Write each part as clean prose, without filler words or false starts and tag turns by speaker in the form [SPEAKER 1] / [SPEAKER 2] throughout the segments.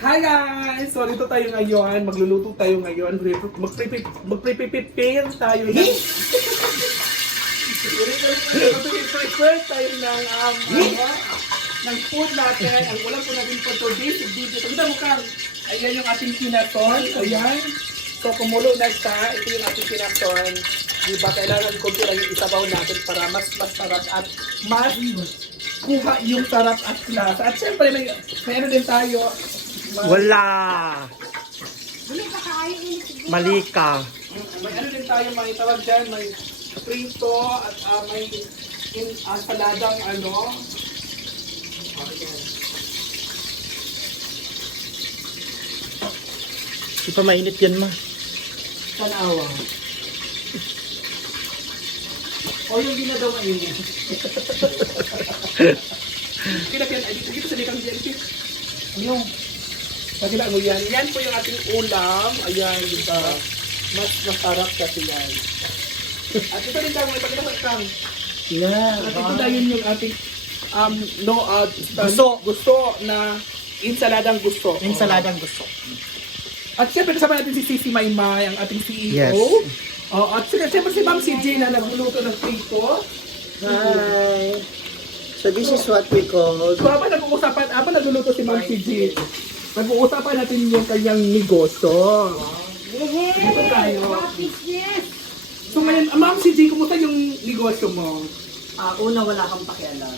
[SPEAKER 1] Hi guys! So dito tayo ngayon, magluluto tayo ngayon. Magpre-prepare tayo ng... Magpre-prepare tayo ng food natin. Ang ulam po natin for today's video. Tignan mo kang, ayan yung ating kinaton. Ayan. So kumulo na siya. Ito yung ating kinaton. Diba? Kailangan ko lang yung isabaw natin para mas sarap at mas kuha yung sarap at klasa. At syempre may ano din tayo.
[SPEAKER 2] Wala. Mali ka.
[SPEAKER 1] May ano din tayo, may tawag dyan, may prito at may saladang ano.
[SPEAKER 2] Di pa mainit yan, ma.
[SPEAKER 1] Tanawa. O yung di na daw mainit. Kinakyan, ay dito sa likang dyan. Ano? Nakila mo yan. Yan po yung ating ulam. Ayan, diba? Mas masarap kasi yan. At ito rin tayo, may pagkakasang kang.
[SPEAKER 2] Yeah.
[SPEAKER 1] At ito tayo yung ating gusto na insaladang gusto.
[SPEAKER 2] Insaladang gusto.
[SPEAKER 1] At siyempre kasama natin si Sisi Maymay, ang ating CEO.
[SPEAKER 2] Yes.
[SPEAKER 1] At siyempre si Ma'am CJ na nagluluto ng prito.
[SPEAKER 2] Hi. So this is what we call...
[SPEAKER 1] So habang nagluluto si Ma'am CJ, nag-uusapan natin yung kanyang negosyo. Dito tayo. So ngayon, Ma'am CJ, kumusta yung negosyo mo?
[SPEAKER 3] Una, wala kang pakialam.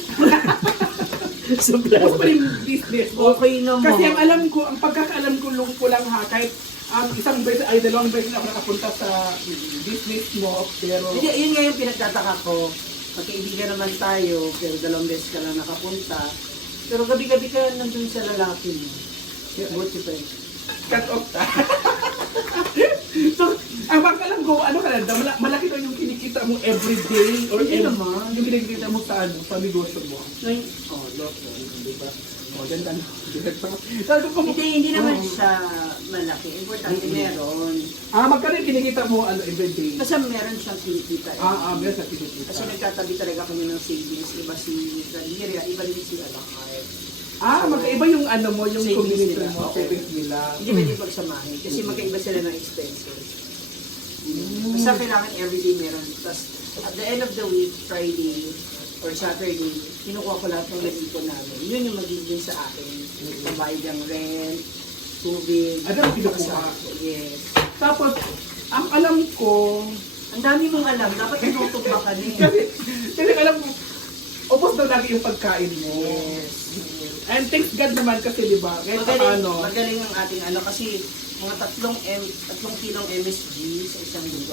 [SPEAKER 1] Kumusta pa yung business mo?
[SPEAKER 3] Okay naman.
[SPEAKER 1] Kasi ang pagkakaalam ko lang ha, kahit isang beses ay dalawang beses ako nakapunta sa business mo, pero...
[SPEAKER 3] Hindi, yun nga yung pinagtataka ko. Magkaibigan naman tayo, pero dalawang beses ka lang nakapunta. Pero gabi-gabi ka nandun sa lalaki mo. Buti pa yun.
[SPEAKER 1] Cut off ta. So, ang alam ko, ano ka lang, malaki daw yung kinikita mo everyday or
[SPEAKER 3] Hindi naman.
[SPEAKER 1] yung kinikita mo sa sa negosyo mo.
[SPEAKER 3] Loko.
[SPEAKER 1] Diba? Ganda na.
[SPEAKER 3] Hindi naman siya malaki. Importante meron.
[SPEAKER 1] Magkano yung kinikita mo everyday?
[SPEAKER 3] Kasi meron siyang kinikita.
[SPEAKER 1] Meron sa kinikita.
[SPEAKER 3] Kasi nagtatabi talaga kami ng savings. Iba si Valeria, iba din si Alakay.
[SPEAKER 1] Magkaiba yung ano mo, yung
[SPEAKER 3] Savings
[SPEAKER 1] community
[SPEAKER 3] nila.
[SPEAKER 1] mo, savings nila.
[SPEAKER 3] Hindi pwede pagsamahin. Kasi magkaiba sila ng expenses. Basta kailangan everyday meron. Tapos at the end of the week, Friday or Saturday, kinukuha ko lahat ng nag-ipon namin. Yun yung magiging sa akin. Pambayad ng rent, tubig.
[SPEAKER 1] Ano ang kinukuha?
[SPEAKER 3] pagkasato. Yes.
[SPEAKER 1] Tapos, ang alam ko,
[SPEAKER 3] Ang dami mong alam. Dapat tinutubak ka din.
[SPEAKER 1] kasi alam mo, ubos daw lagi yung pagkain mo.
[SPEAKER 3] Yes.
[SPEAKER 1] And thanks God naman kasi, di ba? Kahit paano.
[SPEAKER 3] Magaling ang ating ano kasi mga tatlong kilong MSG sa isang linggo.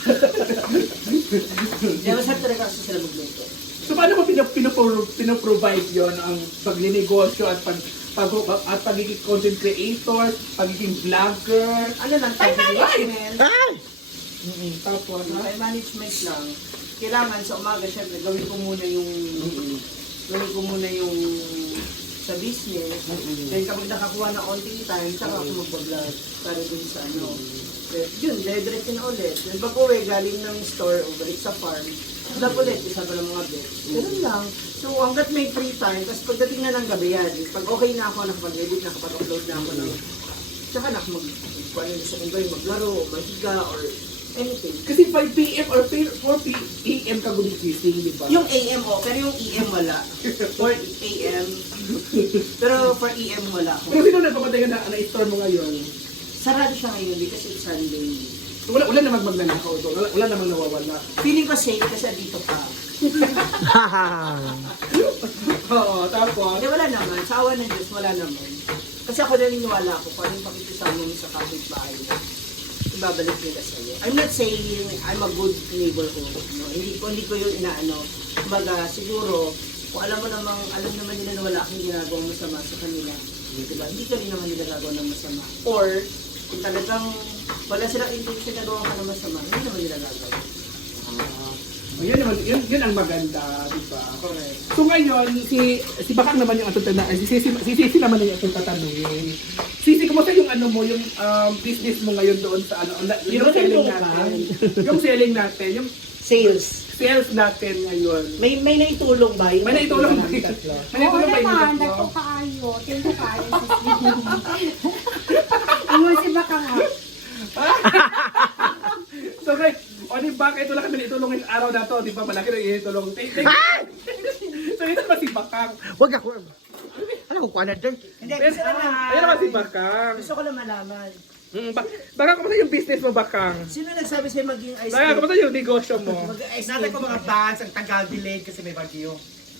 [SPEAKER 3] Kaya masarap talaga kasi sila magluto.
[SPEAKER 1] So paano mo pinoprovide yon ang pagninegosyo at pagiging content creator, pagiging vlogger?
[SPEAKER 3] Ano lang, time management.
[SPEAKER 1] Tapos,
[SPEAKER 3] Time management lang. Kailangan sa umaga, syempre, gawin ko muna yung sa business. Then kapag nakakuha na konting time, saka ako magbablog para dun sa ano. Yun, dediretso na ulit. Then pag uwi, galing ng store o balik sa farm, vlog ulit, isa pa ng mga bets. Ganun lang. So hanggat may free time, tapos pagdating na ng gabi yan, pag okay na ako, nakapag-edit, nakapag-upload na ako ng tsaka na ako maglaro, o mahiga, or anything.
[SPEAKER 1] kasi 5 p.m. or 4 p.m. ka gumigising, di ba?
[SPEAKER 3] Yung AM pero yung EM wala. For AM. Pero for EM wala ako.
[SPEAKER 1] Pero sino nagpapatay na na-store mo ngayon?
[SPEAKER 3] Sarado siya ngayon because it's Sunday.
[SPEAKER 1] So, wala namang magnanakaw ito. Wala namang nawawala.
[SPEAKER 3] Feeling ko safe kasi dito pa.
[SPEAKER 1] Oo, tapos,
[SPEAKER 3] Hindi, wala naman. Sa awa ng Diyos, wala naman. Kasi ako naniniwala ako kung anong pakikisama mo sa kapitbahay mo. Ibabalik nila sa'yo. I'm not saying I'm a good neighborhood. No? Hindi ko yung inaano. Kumbaga, siguro, kung alam naman nila na wala akong ginagawang masama sa kanila, diba? Hindi ka rin naman nila gagawa ng masama. Or, kung talagang wala silang intention na gawa ka ng masama, hindi naman nila gagawa.
[SPEAKER 1] yun ang maganda, di ba?
[SPEAKER 3] Correct.
[SPEAKER 1] So ngayon, si Bakang naman yung atong tanong, si Sisi naman yung atong tatanungin. Sisi, kumusta yung ano mo, yung business mo ngayon doon sa ano, yung selling natin? Yung selling natin, yung
[SPEAKER 3] Sales.
[SPEAKER 1] Sales natin ngayon.
[SPEAKER 3] May naitulong ba? Yung
[SPEAKER 1] May naitulong ba
[SPEAKER 3] namin
[SPEAKER 1] yun?
[SPEAKER 3] tatlo?
[SPEAKER 1] May naitulong ba
[SPEAKER 4] Oo
[SPEAKER 1] yung
[SPEAKER 4] naman,
[SPEAKER 1] tatlo?
[SPEAKER 4] dato kaayo. Thank you kaayo. Ingon si baka nga.
[SPEAKER 1] So guys, o di ba kayo lang kami naitulong yung araw na to, di ba? Malaki na itulong. So ito naman si Bakang.
[SPEAKER 2] Wag ako. Ano ko na dyan?
[SPEAKER 3] Hindi, gusto ko lang.
[SPEAKER 1] Ayun naman si Bakang.
[SPEAKER 3] Gusto ko lang malaman.
[SPEAKER 1] Bakang, kumusta yung business mo, Bakang?
[SPEAKER 3] Sino nagsabi sa'yo maging ice
[SPEAKER 1] Bakang,
[SPEAKER 3] cream?
[SPEAKER 1] kumusta yung negosyo mo?
[SPEAKER 3] Mag-ice
[SPEAKER 5] Natin ko mga bags, ang tagal delayed kasi may bagyo.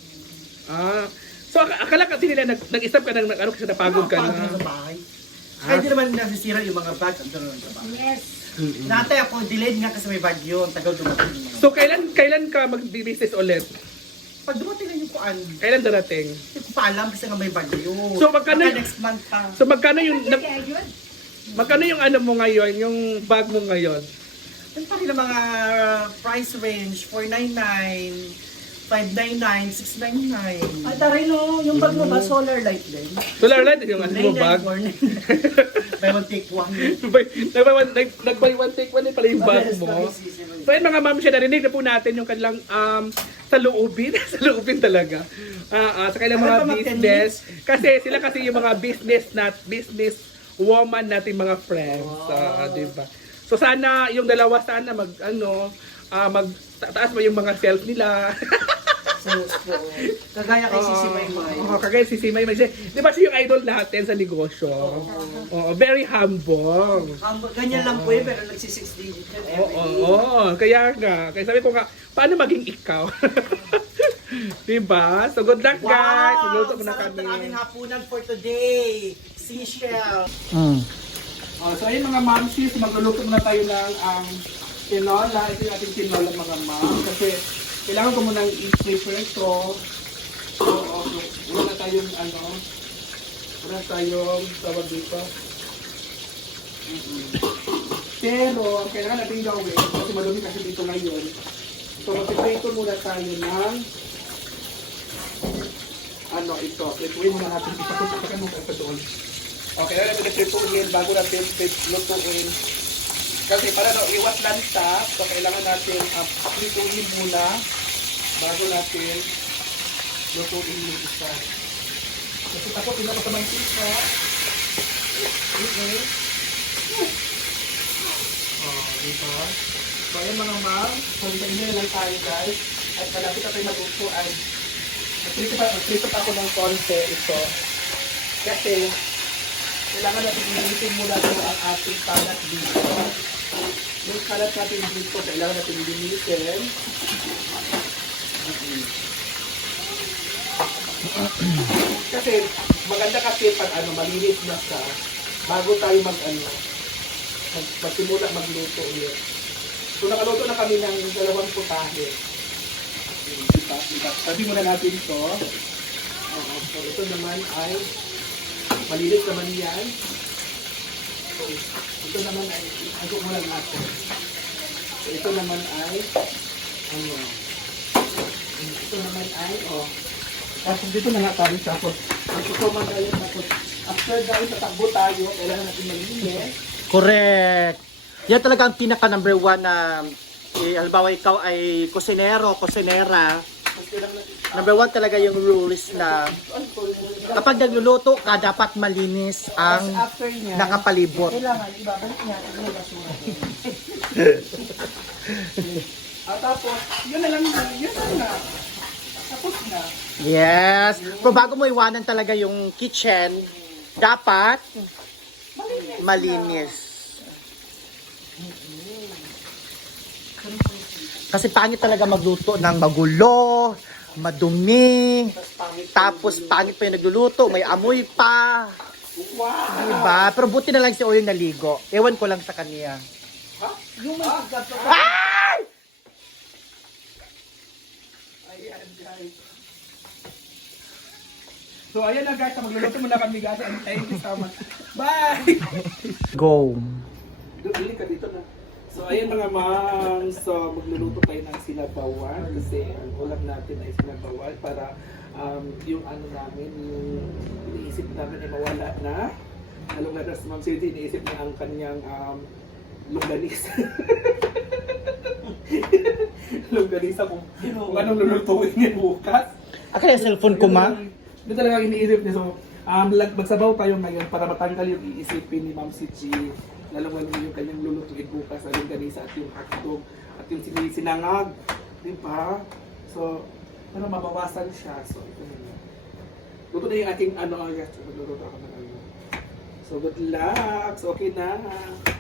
[SPEAKER 1] So akala kasi nila nag-isap ka ng ano kasi napagod ka
[SPEAKER 5] Pagod
[SPEAKER 1] na.
[SPEAKER 5] sa bahay. Kaya di naman nasisira yung mga bags, ang doon sa bahay.
[SPEAKER 4] Yes.
[SPEAKER 5] Natay ako, delayed nga kasi may bagyo, ang tagal dumating yung mga.
[SPEAKER 1] So kailan ka mag-business ulit?
[SPEAKER 5] Pag dumating na yung kuan,
[SPEAKER 1] Kailan darating?
[SPEAKER 5] hindi ko pa alam kasi nga may bagyo.
[SPEAKER 1] So, magkano
[SPEAKER 5] Baka
[SPEAKER 1] yung-
[SPEAKER 5] next month pa.
[SPEAKER 1] So magkano yung
[SPEAKER 4] Kaya yun.
[SPEAKER 1] magkano yung ano mo ngayon, yung bag mo ngayon?
[SPEAKER 5] Yan pa rin ang mga price range, 499, 599, 699.
[SPEAKER 3] Ay, taray no, yung bag mo ba, solar light din?
[SPEAKER 1] Solar light yung ano mo bag?
[SPEAKER 5] 999. May one take one.
[SPEAKER 1] Nag-buy one take one din pala yung bag mo. So yun mga ma'am, siya narinig na po natin yung kanilang sa loobin, sa loobin talaga. Sa kanilang mga
[SPEAKER 5] Ano pa,
[SPEAKER 1] business. Kasi sila kasi yung mga business woman nating mga friends. Diba? So sana yung dalawa sana magtaas mo yung mga sales nila.
[SPEAKER 3] Sales po. Kagaya kay Sisi Maymay.
[SPEAKER 1] Oo, kagaya si Maymay. Di ba siya yung idol natin sa negosyo? Oo, very humble.
[SPEAKER 3] Ganyan lang po pero nagsi-6 digit yan every day.
[SPEAKER 1] Oo, kaya nga. Kaya sabi ko nga, paano maging ikaw? Diba? So good luck guys. Magluto mo na
[SPEAKER 5] Sarap
[SPEAKER 1] kami.
[SPEAKER 5] ng aming hapunan for today. Seashell.
[SPEAKER 1] So ayun mga mamsis, magluluto muna tayo ng tinola. Ito yung ating tinola mga ma'am. Kasi kailangan ko munang i-prepare ito. So, wala tayong tawag dito. Pero, ang kailangan natin gawin, kasi madumi kasi dito ngayon. So, mag-prepare muna tayo ng ito. Prepare muna natin. Ipapagpapakan mo ka doon. Okay, kailangan natin prepare bago natin lutuin. Kasi para iwas lanta, so kailangan natin prituin muna bago natin lutuin yung isa. Kasi takot din ako sa mantika. Diba? So ayun mga ma'am, sundayin nyo lang tayo guys. At malapit na tayo maluto ay prito pa ako ng konti ito. Kasi kailangan natin initin muna ito ang ating kalat dito. Yung kalat natin dito, kailangan natin linitin. Kasi maganda kasi pag malinis na siya, bago tayo magsimula magluto ulit. So nakaluto na kami ng 2 putahe. Diba? Sabi muna natin ito. So ito naman ay malinis naman yan. So, ito naman ay, ako mo lang natin. So, ito naman ay, ito naman ay, tapos dito na nga tayo tapos. Ito man tayo tapos. After tayo tatakbo tayo, kailangan natin malinis.
[SPEAKER 2] Correct. Yan talaga ang pinaka number 1 na halimbawa ikaw ay kusinero, kusinera. Number 1 talaga yung rules na kapag nagluluto ka, dapat malinis ang
[SPEAKER 1] After niya,
[SPEAKER 2] nakapalibot.
[SPEAKER 1] kailangan ibabalik niya yung basura. Tapos, yun na lang, yun na. Tapos na.
[SPEAKER 2] Yes. Pero bago mo iwanan talaga yung kitchen, dapat malinis. Kasi pangit talaga magluto ng magulo, madumi, tapos pangit pa yung nagluluto, may amoy pa.
[SPEAKER 1] Wow!
[SPEAKER 2] Diba? Pero buti na lang si Oyo naligo. Ewan ko lang sa kanya.
[SPEAKER 3] Yung may pagkakita.
[SPEAKER 2] Ay!
[SPEAKER 1] Ayan, guys. So, ayan na guys. Magluluto muna kami guys. And thank you so much. Bye!
[SPEAKER 2] Go.
[SPEAKER 1] Dili ka dito na. So, ayan mga ma'am. So, magluluto tayo ng sinabawan. Kasi ang ulam natin ay sinabawan para yung namin, yung iniisip namin ay mawala na. Alam na si ma'am Cindy, iniisip niya ang kanyang longganisa. Longganisa kung anong lulutuin niya bukas.
[SPEAKER 2] Aka yung cellphone ko, ma.
[SPEAKER 1] Ito talaga iniisip niya. So, magsabaw tayo ngayon para matanggal yung iisipin ni Ma'am si G. Lalo yung kanyang lulutuin bukas na longganisa at yung hotdog at yung sinangag. Di ba? So, para mabawasan siya. So, ito na. Luto na yung aking ano. Magluluto ako ng ano. So, good luck. So, okay na.